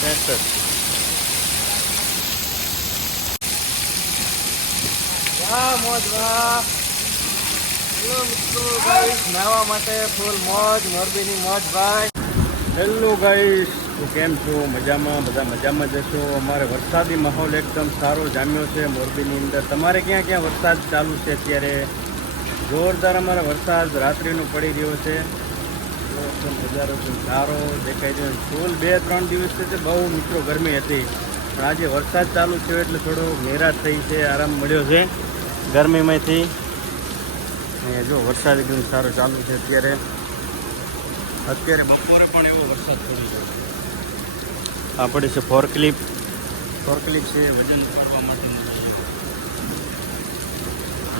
63. વાહ મોજ વાહ. હેલો મિત્રો ગાઈસ, નાહવા માટે ફૂલ મોજ, મોરબીની મોજ ભાઈ. હેલો ગાઈસ, તો કેમ છો? મજામાં? બધા મજામાં જશો. અમારે વરસાદી માહોલ એકદમ સારો જામ્યો છે મોરબીની અંદર. તમારે ક્યાં ક્યાં વરસાદ ચાલુ છે અત્યારે? જોરદાર અમારે વરસાદ રાત્રિનો પડી રહ્યો છે. એકદમ નજારો સારો દેખાય છે. ફૂલ 2-3 દિવસથી બહુ મિત્રો ગરમી હતી, પણ આજે વરસાદ ચાલુ થયો એટલે થોડો નિરાશ થઈ છે, આરામ મળ્યો છે ગરમીમાંથી. જો વરસાદ એકદમ સારો ચાલુ છે અત્યારે બપોરે પણ એવો વરસાદ પડી ગયો. આ પડી છે ફોરક્લિપ છે વજન ઉપાડવા માટેનું.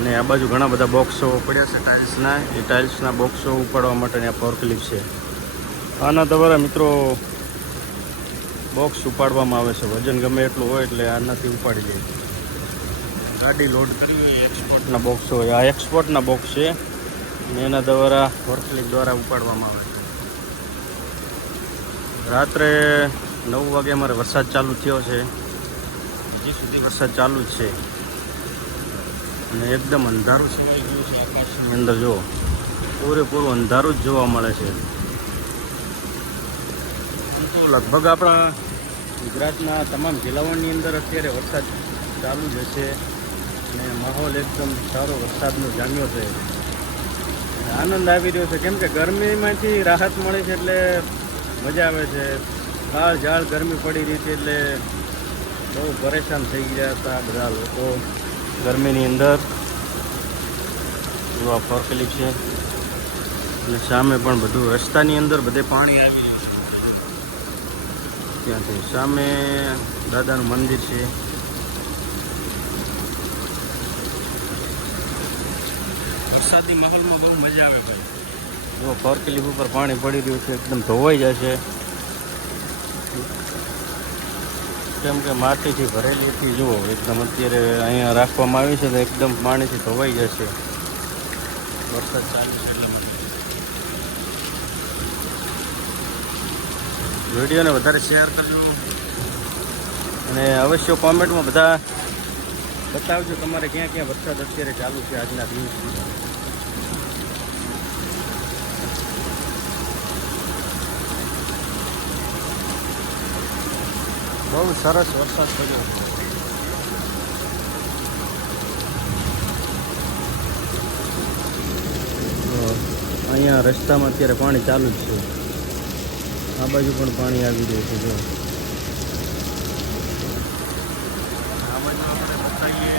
અને આ બાજુ ઘણા બધા બોક્સો પડ્યા છે ટાઇલ્સના. એ ટાઇલ્સના બોક્સો ઉપાડવા માટેની આ ફોરક્લિપ છે. આના દ્વારા મિત્રો બોક્સ ઉપાડવામાં આવે છે. વજન ગમે એટલું હોય એટલે આનાથી ઉપાડી જાય. ગાડી લોડ કરવી હોય એક્સપોર્ટના બોક્સ હોય. આ એક્સપોર્ટના બોક્સ છે અને એના દ્વારા ફોરક્લિપ દ્વારા ઉપાડવામાં આવે છે. રાત્રે 9 વાગે અમારે વરસાદ ચાલુ થયો છે. હજી સુધી વરસાદ ચાલુ જ છે અને એકદમ અંધારું છવાઈ ગયું છે. આકાશની અંદર જો પૂરેપૂરું અંધારું જ જોવા મળે છે. તો લગભગ આપણા ગુજરાતના તમામ જિલ્લાઓની અંદર અત્યારે વરસાદ ચાલુ જ હશે અને માહોલ એકદમ સારો વરસાદનો જામ્યો છે. આનંદ આવી રહ્યો છે, કેમ કે ગરમીમાંથી રાહત મળે છે એટલે મજા આવે છે. ઝાળ ગરમી પડી રહી છે એટલે બહુ પરેશાન થઈ ગયા હતા બધા લોકો ગરમીની અંદર. એવા ફોરક્લિપ છે અને સામે પણ બધું રસ્તાની અંદર બધે પાણી આવી રહ્યું છે. ત્યાંથી સામે દાદાનું મંદિર છે. વરસાદી માહોલમાં બહુ મજા આવે ભાઈ. જો ફોરક્લિપ ઉપર પાણી પડી રહ્યું છે, એકદમ ધોવાઈ જશે કેમ કે માટીથી ભરેલી હતી. જુઓ એકદમ અત્યારે અહીંયા રાખવામાં આવી છે તો એકદમ પાણીથી ધોવાઈ જશે. વરસાદ ચાલુ છે એટલા માટે. વિડીયોને વધારે શેર કરજો અને અવશ્ય કોમેન્ટમાં બધા બતાવજો તમારે ક્યાં ક્યાં વરસાદ અત્યારે ચાલુ છે આજના દિવસમાં. બહુ સરસ વરસાદ પડ્યો. અહીંયા રસ્તામાં અત્યારે પાણી ચાલુ જ છે. આ બાજુ પણ પાણી આવી રહ્યું છે. જો આ બાજુ આપણે બતાવીએ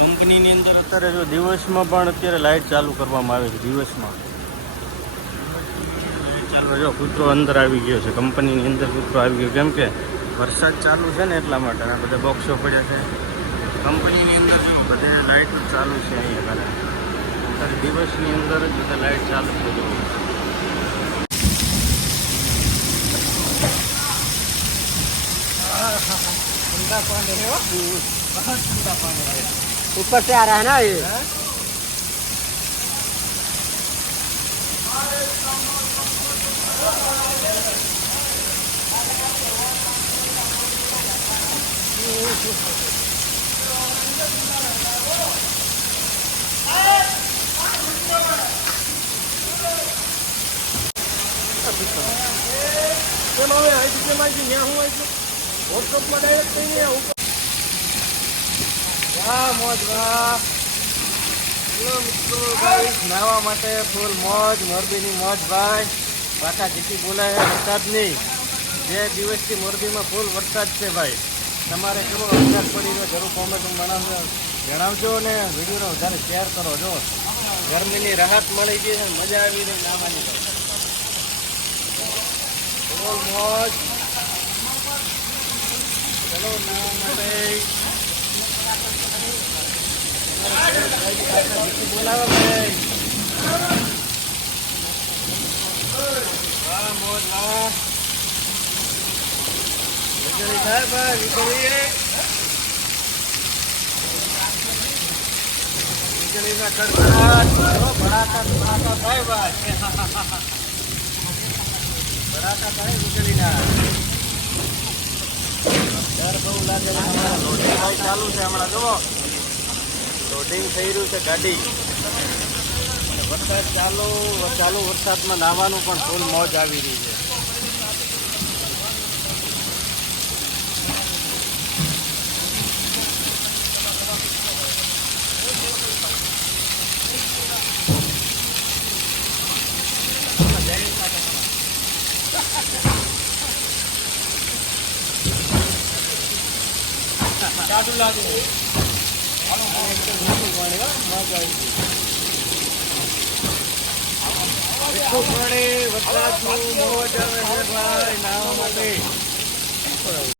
કંપનીની અંદર અત્યારે જો દિવસમાં પણ અત્યારે લાઇટ ચાલુ કરવામાં આવે છે. દિવસમાં ચાલુ. જો કૂતરો અંદર આવી ગયો છે, કંપનીની અંદર કૂતરો આવી ગયો, કેમ કે વરસાદ ચાલુ છે ને એટલા માટે. આ બધા બોક્સો પડ્યા છે કંપનીની અંદર. બધે લાઇટ ચાલુ છે અહીંયા ઘરે. અત્યારે દિવસની અંદર જ બધા લાઇટ ચાલુ છે. ठंडा पानी है, बहुत ठंडा पानी है. ऊपर से आ रहा है ना ये. વાહ મોજ વાહ. હેલો મિત્રો ગાઈસ, નાહવા માટે ફૂલ મોજ, મોરબીની મોજ ભાઈ. પાછા જીતી બોલાય છે વરસાદની. 2 દિવસથી મોરબીમાં ફૂલ વરસાદ છે ભાઈ. તમારે કેવો વરસાદ પડી રહ્યો જરૂર કોમેન્ટમાં જણાવજો અને વિડીયોને વધારે શેર કરો. જો ગરમીની રાહત મળી ગઈ છે, મજા આવી રહી નાહવાની. ફૂલ મોજ. ચલો નાહવા માટે બોલાવો ભાઈ. વાહ મોજ વાહ. વીજળી થાય ભાઈ, વીજળીના કડકડાટ ભડાકા થાય ભાઈ. ભડાકા થાય વીજળીના. ડર બહુ લાગે છે હમણાં લોડિંગ ભાઈ ચાલુ છે હમણાં જુઓ લોડિંગ થઈ રહ્યું છે ગાડી અને વરસાદ ચાલુ વરસાદમાં નાહવાનું પણ ફૂલ મોજ આવી રહી છે. ટાટું લાગે વરસાદનું મોજ આવે છે ભાઈ નાહવા માટે.